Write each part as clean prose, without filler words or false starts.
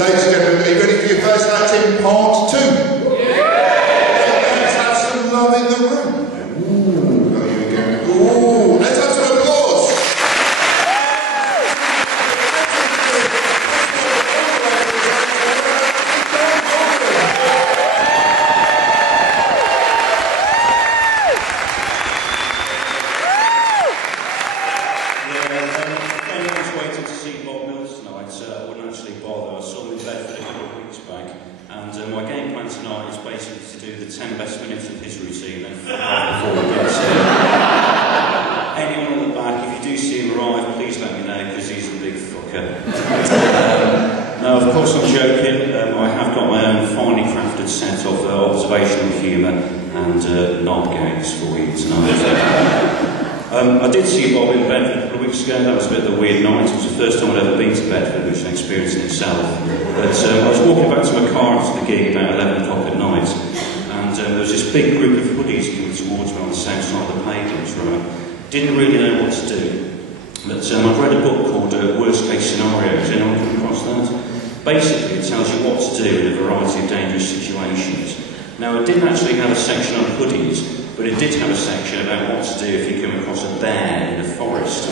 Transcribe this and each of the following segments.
Ladies and gentlemen, are you ready for your first act in part 2? Let's have some love in the room. Ooh, there you go. Ooh, let's have some applause. My game plan tonight is basically to do the 10 best minutes of his routine and before he gets here. Anyone on the back, if you do see him arrive, please let me know because he's a big fucker. No, of course I'm joking. I have got my own finely crafted set of observational humour and knob gags for you tonight. I did see Bob in Bedford a couple of weeks ago. That was a bit of a weird night. It was the first time I'd ever been to Bedford, which is an experience in itself. But I was walking back to my car after the gig about 11 o'clock at night, and there was this big group of hoodies coming towards me on the south side of the pavement. Right? Didn't really know what to do. But I've read a book called Worst Case Scenarios. Has anyone come across that? Basically, it tells you what to do in a variety of dangerous situations. Now, it didn't actually have a section on hoodies, but it did have a section about what to do if you come across a bear in a forest.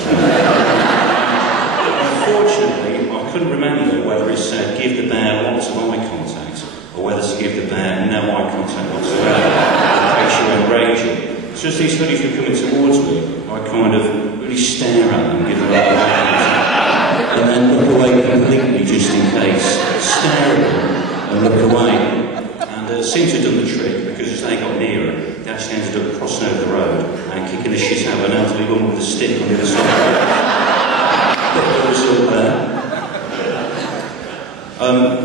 Unfortunately, I couldn't remember whether it said give the bear lots of eye contact, or whether to give the bear no eye contact whatsoever, in case you enrage it. So as these hoodies were coming towards me, I kind of really stare at them, give them a lot of eye contact, and then look away completely just in case, stare at them and look away. And it seemed to have done the trick, because as they got nearer, they actually ended up crossing over the road and kicking the shit out of an elderly woman with a stick on the other side of the road. But it was all there.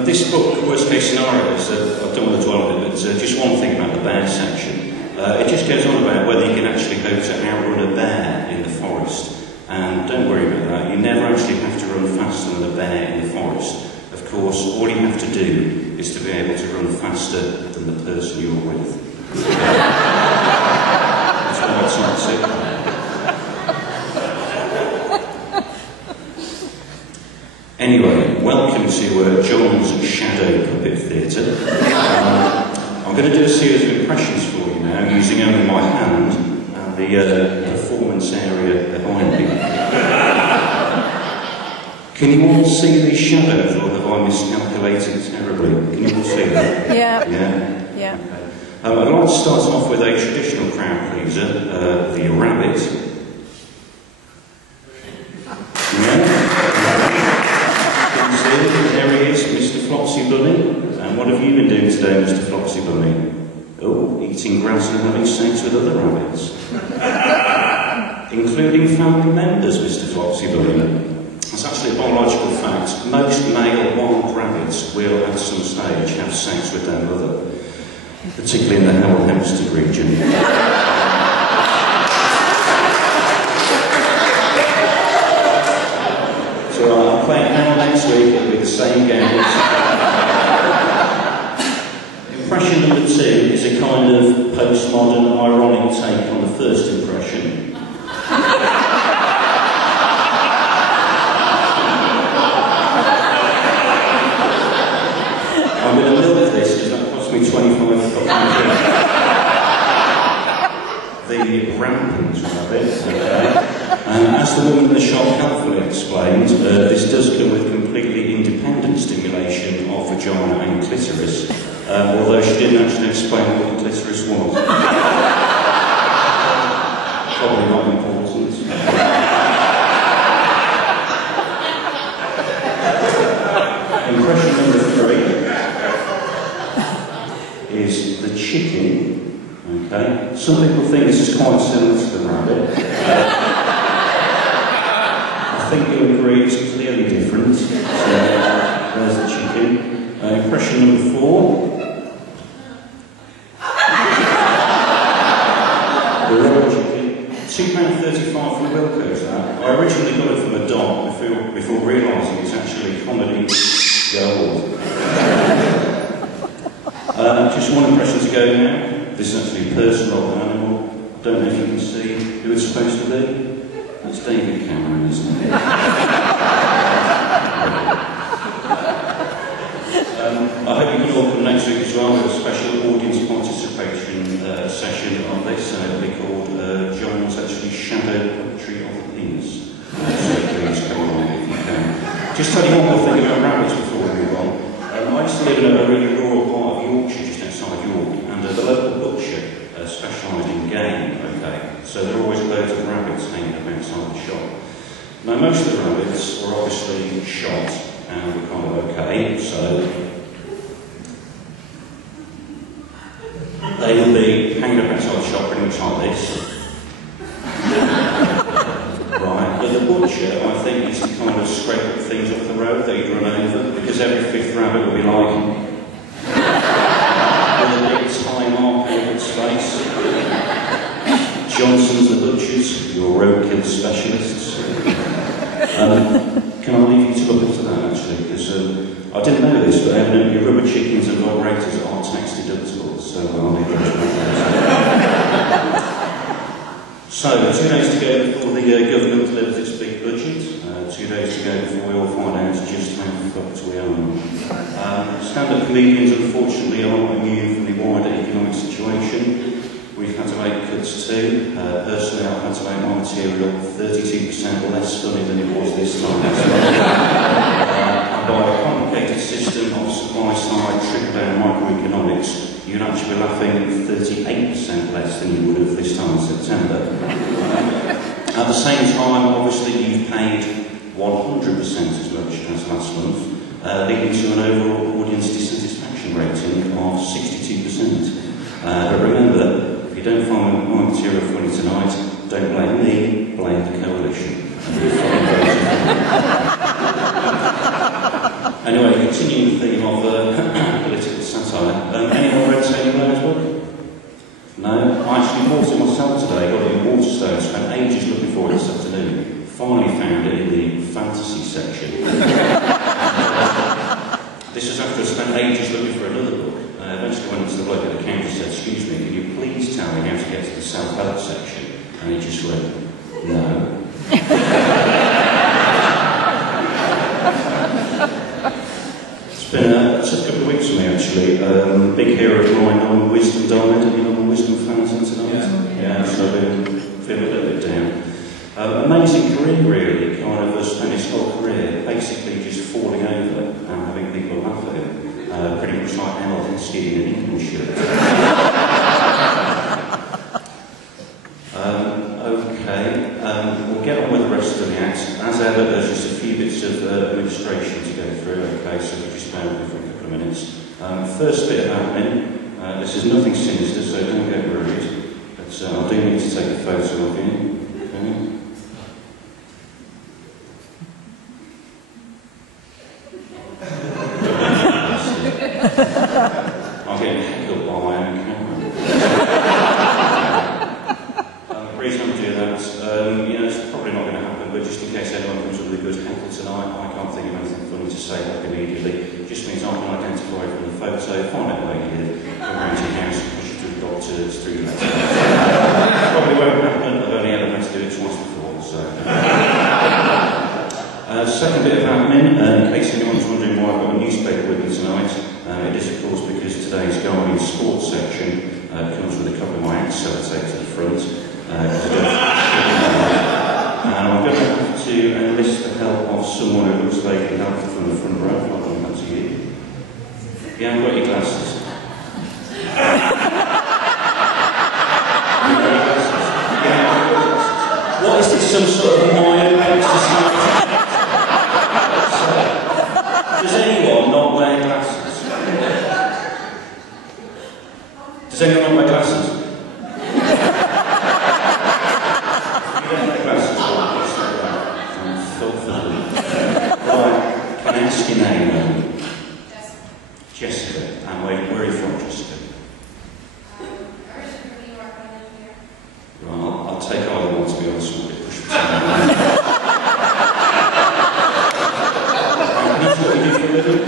This book, Worst Case Scenarios, I don't want to dwell on it, but just one thing about the bear section. It just goes on about whether you can actually hope to outrun a bear in the forest. And don't worry about that, you never actually have to run faster than a bear in the forest. Of course, all you have to do is to be able to run faster than the person you're with. That's why it's not simple. Anyway, welcome to Jon's Shadow Puppet Theatre. I'm going to do a series of impressions for you now, using only my hand and the performance area behind me. Can you all see these shadows, or have I miscalculated terribly? Can you all see them? Yeah. Yeah? Yeah. Okay. I'd like to start off with a traditional crowd pleaser, the rabbit. Yeah? There he is, Mr. Flopsy Bunny. And what have you been doing today, Mr. Flopsy Bunny? Oh, eating grass and having sex with other rabbits. Including family members, Mr. Flopsy Bunny. It's actually a biological fact. Most male wild rabbits will at some stage have sex with their mother, particularly in the Hempstead region. So I'll play it now next week, it'll be the same game. Impression number 2 is a kind of postmodern, ironic take on the first impression. I'm going to milk this because that cost me 25 The rampant rabbit. As the woman in the shop helpfully explained, this does come with completely independent stimulation of vagina and clitoris, although she didn't actually explain what the clitoris was. Probably not important. Impression number 3 is the chicken. Okay, some people think this is quite similar to the rabbit. I think you'll agree it's clearly different. So, there's the chicken. Impression number 4. The raw chicken. £2.35 from Wilco's that. I originally got it from a dog before realising it's actually comedy gold. Just one impression to go now. This is actually a person rather than an animal. I don't know if you can see who it's supposed to be. That's David Cameron, isn't it? as well with a special audience participation session on this, and it'll be called Jon's actually Shadow Puppetry of the Penis. So please come along if you can. Just tell you one more thing about rabbits before we move on. I used to live in a really rural part of Yorkshire, just outside York, and the local butcher specialised in game, okay? So there are always loads of rabbits hanging up outside the shop. Now most of the rabbits were obviously shot and were kind of okay, so they will be hanging up outside the shop pretty much like this. Right, but the butcher, I think, needs to kind of scrape up things off the road that he'd run over, because every fifth rabbit will be like with a big tie mark over its face. Johnson's the butchers, your roadkill specialists. Can I leave you to look into that actually, because I didn't know this, but evidently rubber chickens and vibrators are tax deductible, so I'll leave those back. So, 2 days to go before the government delivers its big budget, 2 days to go before we all find out just how fucked we are. Stand-up comedians, unfortunately, are immune from the wider economic situation. We've had to make cuts too. Personally, I've had to make my material 32% less funny than it was this time last month. And by a complicated system of supply-side trickle-down microeconomics, you'd actually be laughing 38% less than you would have this time in September. At the same time, obviously, you've paid 100% as much as last month, leading to an overall audience dissatisfaction rating of 62%. But remember, if you don't find my material funny tonight, don't blame me, blame the coalition. Anyway, continuing the theme of political satire. Anyone read Tony Blair's book? No? I actually bought it myself today, got it in Waterstone, spent ages looking for it this afternoon. Finally found it in the fantasy section. This was after I spent ages looking for another book. Eventually went into the bloke at the counter and said, "Excuse me, can you please tell me how to get to the self-help section?" And he just went, "No." It's been a tough couple of weeks for me actually. Big hero of mine, Norman Wisdom, died. Any Norman Wisdom fans in tonight? Yeah, so I've been feeling a little bit down. Amazing career really, kind of spent his whole career basically just falling over and having people laugh at him. Pretty much like Emil Heskey in an England shirt. Okay, we'll get on with the rest of the act. As ever, there's just a few bits of administration to go through, okay, so we'll just bear with me for a couple of minutes. First bit of admin, this is nothing sinister, so don't get worried, but I do need to take a photo of you. Okay. I'm getting heckled by my own camera. The reason I'm doing that, you know, it's probably not going to happen, but just in case anyone comes with a good heckle tonight, I can't think of anything funny to say back immediately. It just means I can identify from the photo, find out where you live, go around to your house and push you through doctors, through the probably won't happen, I've only ever had to do it twice before, so. Second bit of admin, in case anyone's wondering why I've got a newspaper with me tonight, it is of course because today's Guardian sports section comes with a couple of my acts sellotape to the front. And I'm going to have to enlist the help of someone who looks vaguely helpful from the front row. I'll come back to you. You haven't got your glasses. What is this, some sort of myopic society? Does anyone not wear glasses? Does anyone not wear glasses? You don't wear glasses, I'm filthy. Right, can I ask your name? Jessica. And where are you from, Jessica? Well, I'll take either one to be honest with you. Push between what you do for a living? At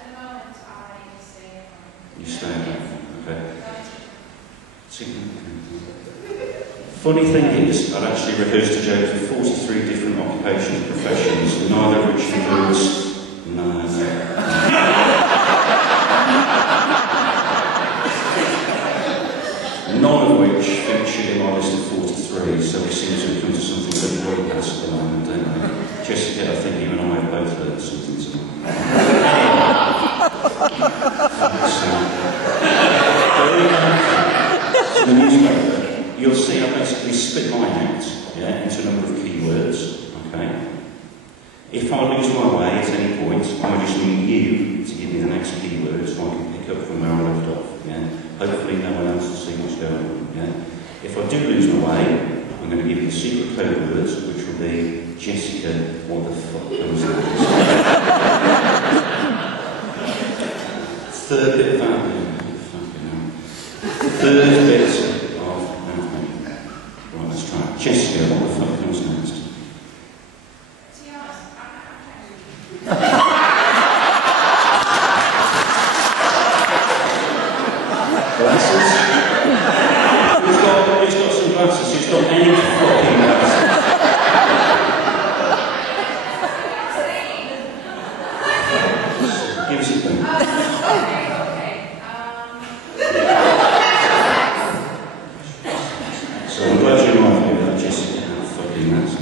the moment, I stay at home. You stay at home, okay. Funny thing is, I've actually rehearsed a joke for 43 different occupations, professions, neither of which includes... No. lose my way at any point, I just need you to give me the next keyword so I can pick up from where I left off. Yeah? Hopefully no one else will see what's going on. Yeah? If I do lose my way, I'm going to give you the secret code words, which will be Jessica, what the fuck comes next? Third bit of admin. Third bit of admin. Right, let's try it. Jessica, what the fuck comes next? Glasses? Who's got some glasses? Who's got any fucking glasses? Give us a thing. So I'm glad you reminded me of that, Jessica. Fucking nuts.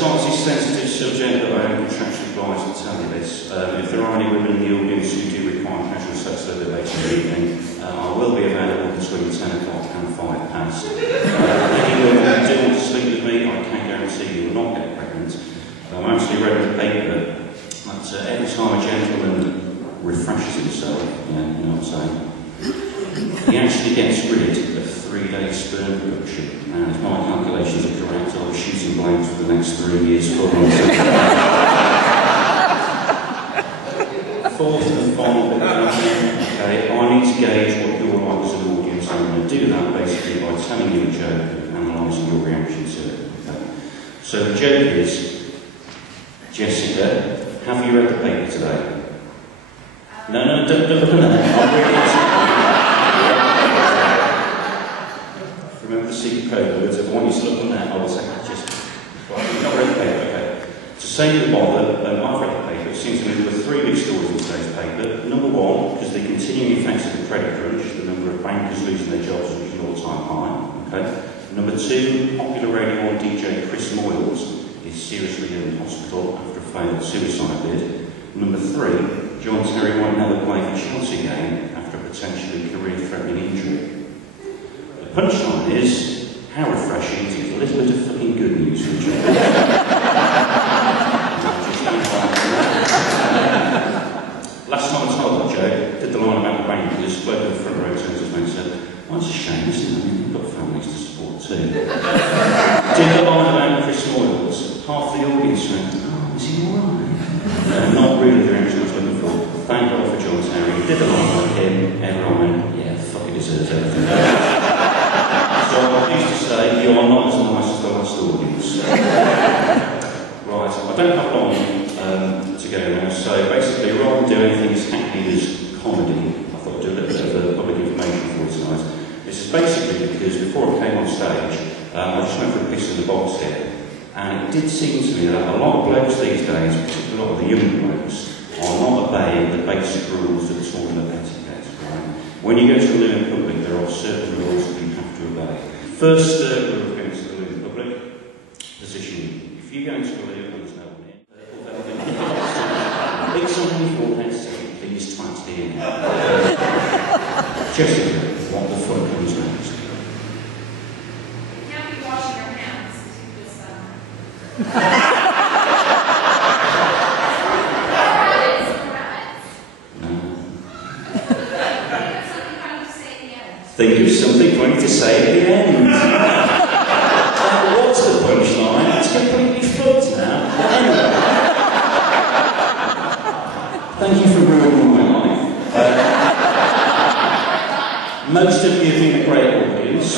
Slightly sensitive subject, but I am contractually obliged to tell you this. If there are any women in the audience who do require casual sex a little later in the evening, I will be available between 10 o'clock and 5 past. Any women who do want to sleep with me, I can guarantee you will not get pregnant. I actually read in the paper that every time a gentleman refreshes himself, you know what I'm saying, he actually gets rid of 3-day sperm production. And if my calculations are correct, I'll be shooting blanks for the next 3 years. Fourth and final bit of okay, I need to gauge what you're like as an audience. I'm going to do that basically by telling you a joke and analysing your reaction to it. Okay. So the joke is, Jessica, have you read the paper today? No, don't look at that. I'm really remember the secret code words. If I want you to look at that, I will say, Jessica, right, you've not read the paper, okay. To save the bother, I've read the paper. It seems to me there were 3 big stories in today's paper. Number 1, because the continuing effects of the credit crunch, the number of bankers losing their jobs is an all-time high. Okay. Number 2, popular Radio 1 DJ Chris Moyles is seriously ill in hospital after a failed suicide bid. Number 3, John Terry might never play for Chelsea again after a potentially career-threatening injury. The punchline is, how refreshing to get a little bit of fucking good news for a change. Last time I told that joke, did the line about the bankers, bloke in the front row turns his mate and said, well, it's a shame, isn't it? I mean, you've got families to support too. Did the line about Chris Moyles, half the audience went, oh, is he alright? Not really the reaction I was looking for. Thank God for Jon Terry. Did the line like him, everyone went, yeah, fuck, it deserves everything. So I'm pleased to say you are not as nice as the last audience. Right, I don't have long to go now, so basically rather than do anything as hackneyed as comedy, I thought I'd do a little bit of public information for you tonight. This is basically because before I came on stage, I just went for a piece in the box here, and it did seem to me that a lot of blokes these days, particularly a lot of the young blokes, are not obeying the basic rules of tournament etiquette. Right? When you go to a loo in public, there are certain rules that you have to obey. First rule of going to the loo in public, position. If you go into a loo and there's no one in, pick something for next second, please twat the in. Jessica, what the fuck comes next? You can't be washing your hands because you just Think of something funny to say at the end. What's the punchline? It's completely fucked now. But anyway. Thank you for ruining my life. Most of you have been a great audience.